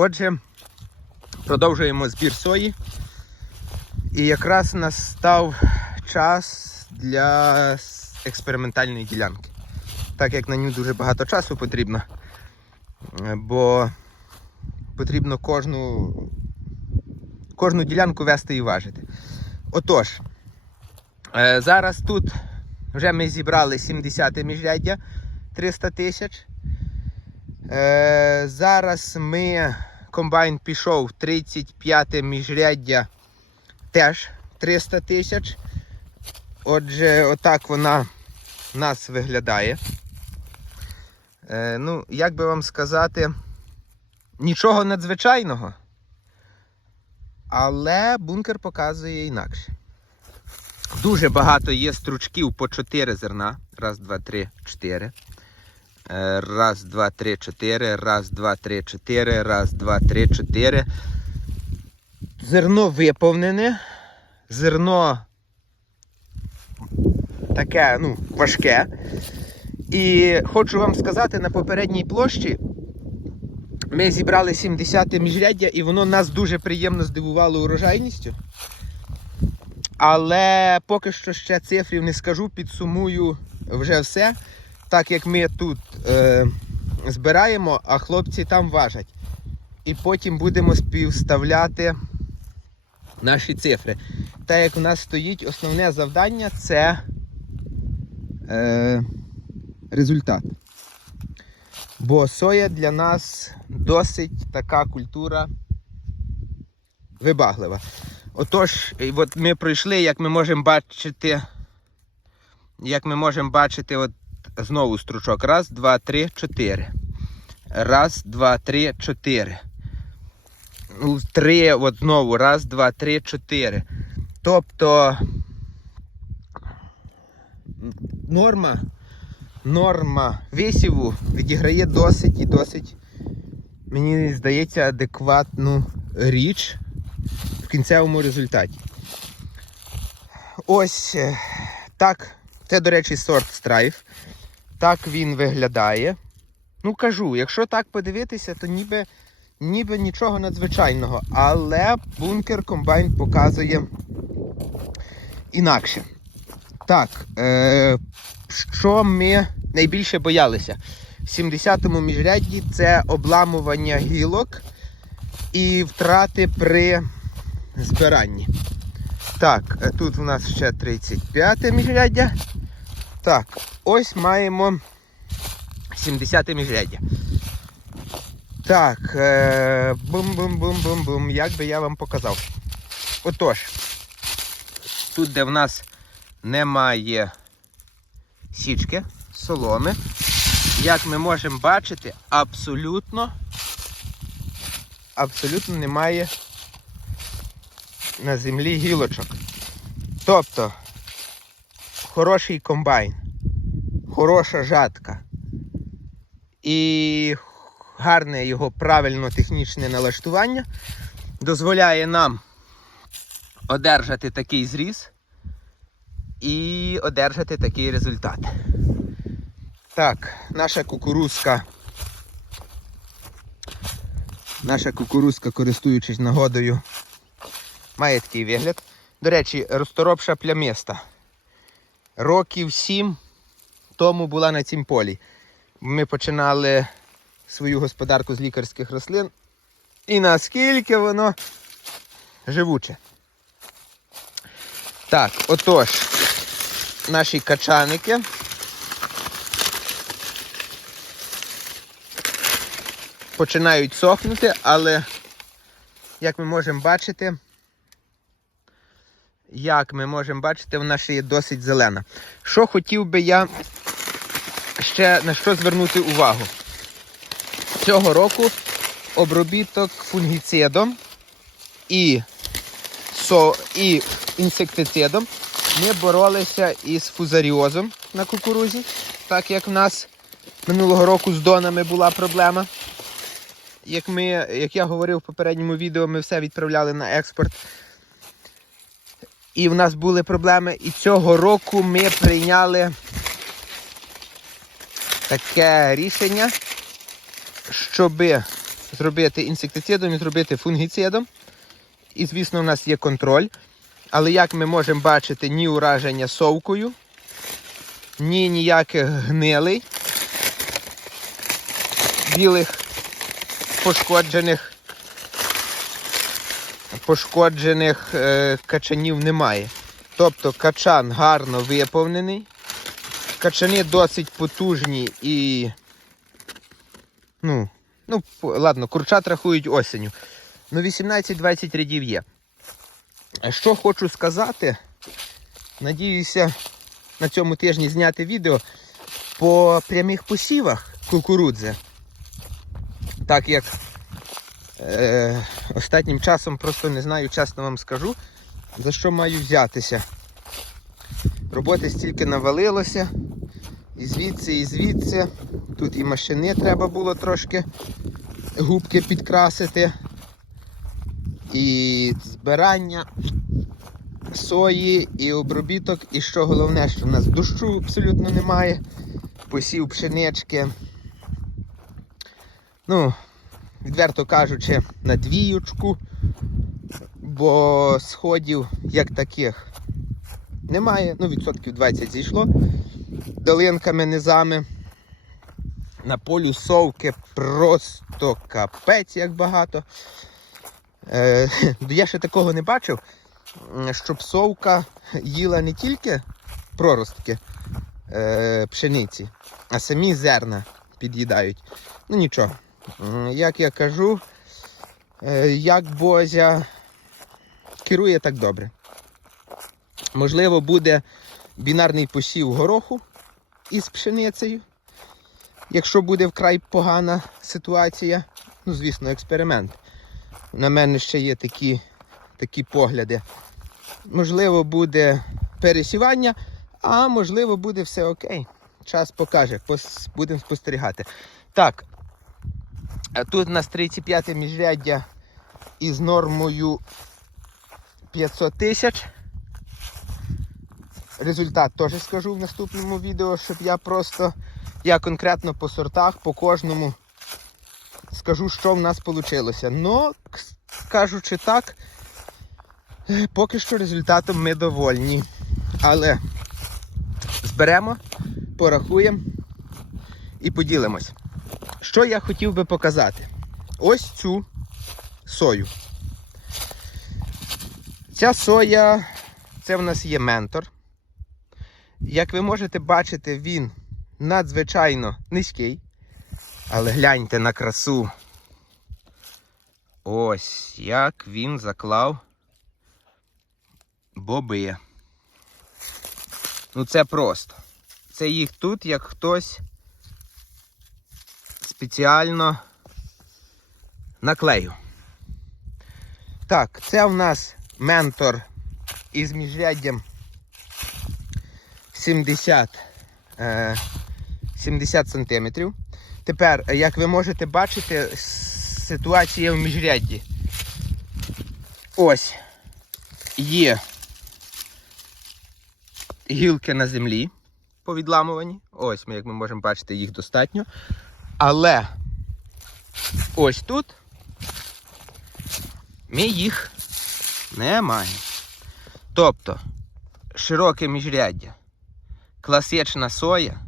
Отже, продовжуємо збір сої. І якраз настав час для експериментальної ділянки. Так як на ню дуже багато часу потрібно, бо потрібно кожну, кожну ділянку вести і важити. Отож, е, зараз тут вже ми зібрали 70 міжряддя 300 тисяч. Е, зараз ми комбайн пішов 35 міжряддя теж 300 тисяч. Отже, отак вона нас виглядає. Е, ну, як би вам сказати, нічого надзвичайного. Але бункер показує інакше. Дуже багато є стручків по 4 зерна. Раз, два, три, чотири. Е, Раз, два, три, чотири. Раз, два, три, чотири. Раз, два, три, чотири. Зерно виповнене. Зерно таке, ну, важке. І хочу вам сказати, на попередній площі ми зібрали 70 міжряддя, і воно нас дуже приємно здивувало урожайністю. Але поки що ще цифрів не скажу, підсумую вже все. Так як ми тут е, збираємо, а хлопці там важать. І потім будемо співставляти наші цифри. Так як у нас стоїть основне завдання це е, результат. Бо соя для нас досить така культура вибаглива. Отож, от ми пройшли, як ми можемо бачити, як ми можемо бачити, от знову стручок. Раз, два, три, чотири. Раз, два, три, чотири. Ну, Три, от знову. Раз, два, три, чотири. Тобто норма, норма висіву відіграє досить і досить, мені здається, адекватну річ в кінцевому результаті. Ось е, так. Це, до речі, сорт страйф. Так він виглядає. Ну, кажу, якщо так подивитися, то ніби, ніби нічого надзвичайного. Але бункер комбайн показує інакше. Так, е, що ми найбільше боялися? В 70-му міжрядді це обламування гілок і втрати при збиранні. Так, е, тут у нас ще 35 те міжряддя. Так, ось маємо 70 міжряддя. Так, е, бум-бум-бум-бум-бум. Як би я вам показав. Отож, тут, де в нас немає січки, соломи, як ми можемо бачити, абсолютно, абсолютно немає на землі гілочок. Тобто, хороший комбайн, хороша жатка і гарне його правильно технічне налаштування дозволяє нам одержати такий зріз і одержати такий результат. Так, наша кукурузка. Наша кукурузка, користуючись нагодою, має такий вигляд. До речі, розторопша плямиста. Років сім тому була на цім полі. Ми починали свою господарку з лікарських рослин. І наскільки воно живуче. Так, отож, наші качаники. Починають сохнути, але, як ми можемо бачити, як ми можемо бачити, вона ще є досить зелена. Що хотів би я ще на що звернути увагу? Цього року обробіток фунгіцидом і, со, і інсектицидом ми боролися із фузаріозом на кукурузі, так як в нас минулого року з донами була проблема. Як, ми, як я говорив в попередньому відео, ми все відправляли на експорт. І в нас були проблеми. І цього року ми прийняли таке рішення, щоби зробити інсектицидом і зробити фунгіцидом. І, звісно, у нас є контроль. Але як ми можемо бачити, ні ураження совкою, ні ніяких гнилей білих пошкоджених пошкоджених е, качанів немає. Тобто качан гарно виповнений. Качани досить потужні і. Ну, ну, ладно, курчат рахують осінню. Ну, 18-20 рядів є. Що хочу сказати, надіюся на цьому тижні зняти відео по прямих посівах кукурудзи. Так як е, останнім часом просто не знаю, чесно вам скажу, за що маю взятися. Роботи стільки навалилося. І звідси, і звідси. Тут і машини треба було трошки губки підкрасити. І збирання сої, і обробіток, і що головне, що в нас дощу абсолютно немає. Посів пшенички. Ну, відверто кажучи, на двіючку, бо сходів як таких немає. Ну, відсотків 20 зійшло долинками, низами. На полю совки просто капець як багато. Е, я ще такого не бачив, щоб совка їла не тільки проростки е, пшениці, а самі зерна під'їдають. Ну нічого. Як я кажу, е, як Бозя керує так добре. Можливо, буде бінарний посів гороху із пшеницею. Якщо буде вкрай погана ситуація, ну, звісно, експеримент. На мене ще є такі, такі погляди. Можливо, буде пересівання, а можливо, буде все окей. Час покаже, будемо спостерігати. Так, тут у нас 35 міжряддя із нормою 500 тисяч. Результат теж скажу в наступному відео, щоб я просто, я конкретно по сортах, по кожному скажу, що в нас вийшло. Ну, кажучи так, е, поки що результатом ми довольні. Але зберемо, порахуємо і поділимось. Що я хотів би показати? Ось цю сою. Ця соя, це в нас є ментор. Як ви можете бачити, він надзвичайно низький. Але гляньте на красу. Ось як він заклав боби. Ну це просто. Це їх тут, як хтось спеціально наклеїв. Так, це в нас ментор із міжряддям 70, е, 70 сантиметрів. Тепер, як ви можете бачити, ситуація в міжрядді. Ось є гілки на землі повідламувані. Ось ми, як ми можемо бачити, їх достатньо. Але ось тут ми їх не маємо. Тобто широке міжряддя, класична соя,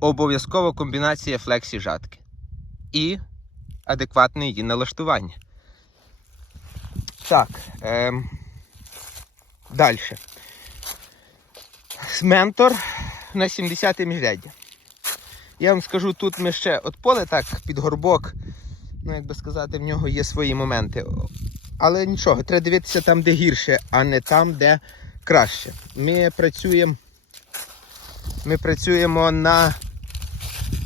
обов'язкова комбінація флексі жатки і адекватне її налаштування. Так, ем, далі. Ментор на 70 міжряддя. Я вам скажу, тут ми ще от поле так під горбок, ну як би сказати, в нього є свої моменти. Але нічого, треба дивитися там, де гірше, а не там, де краще. Ми працюємо, ми працюємо на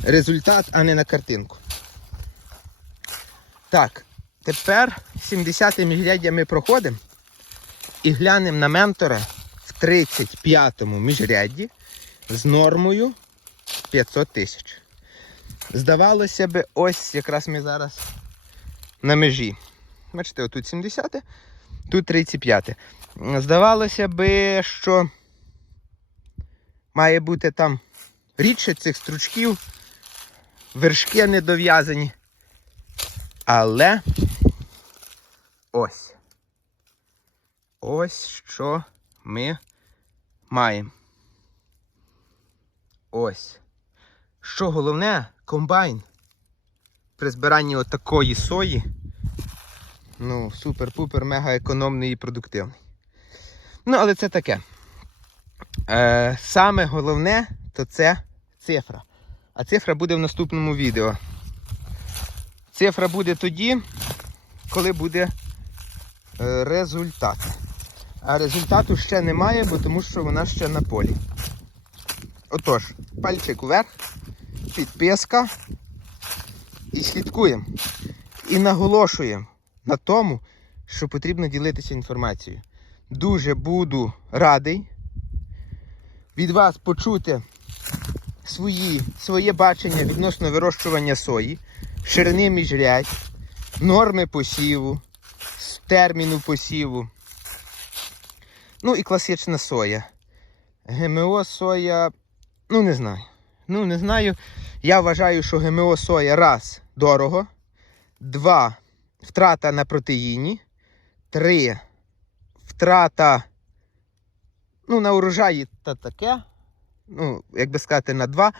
результат, а не на картинку. Так, тепер 70 міжряддя ми проходимо і глянемо на ментора в 35-му міжрядді з нормою 500 тисяч. Здавалося би, ось якраз ми зараз на межі. Бачите, отут 70, тут 35. Здавалося би, що має бути там рідше цих стручків, вершки недов'язані. Але ось. Ось що ми маємо. Ось. Що головне, комбайн при збиранні отакої сої. Ну, супер-пупер, мега економний і продуктивний. Ну, але це таке. Е, саме головне, то це цифра. А цифра буде в наступному відео. Цифра буде тоді, коли буде е, результат. А результату ще немає, бо тому що вона ще на полі. Отож, пальчик вверх, підписка і слідкуємо. І наголошуємо на тому, що потрібно ділитися інформацією. Дуже буду радий від вас почути свої, своє бачення відносно вирощування сої, ширини міжрядь, норми посіву, терміну посіву. Ну і класична соя. ГМО соя, ну не знаю. Ну не знаю. Я вважаю, що ГМО соя раз дорого, два втрата на протеїні, три втрата ну, на урожаї та таке. Ну, як би сказати, на два.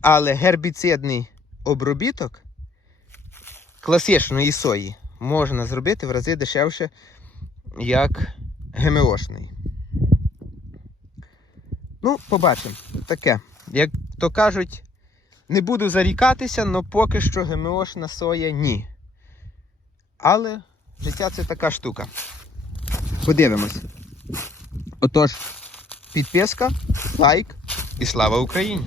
Але гербіцидний обробіток класичної сої можна зробити в рази дешевше, як ГМОшний. Ну, побачимо. Таке. Як то кажуть, не буду зарікатися, але поки що ГМОшна соя ні. Але життя це така штука. Подивимось. Отож, підписка, лайк і слава Україні!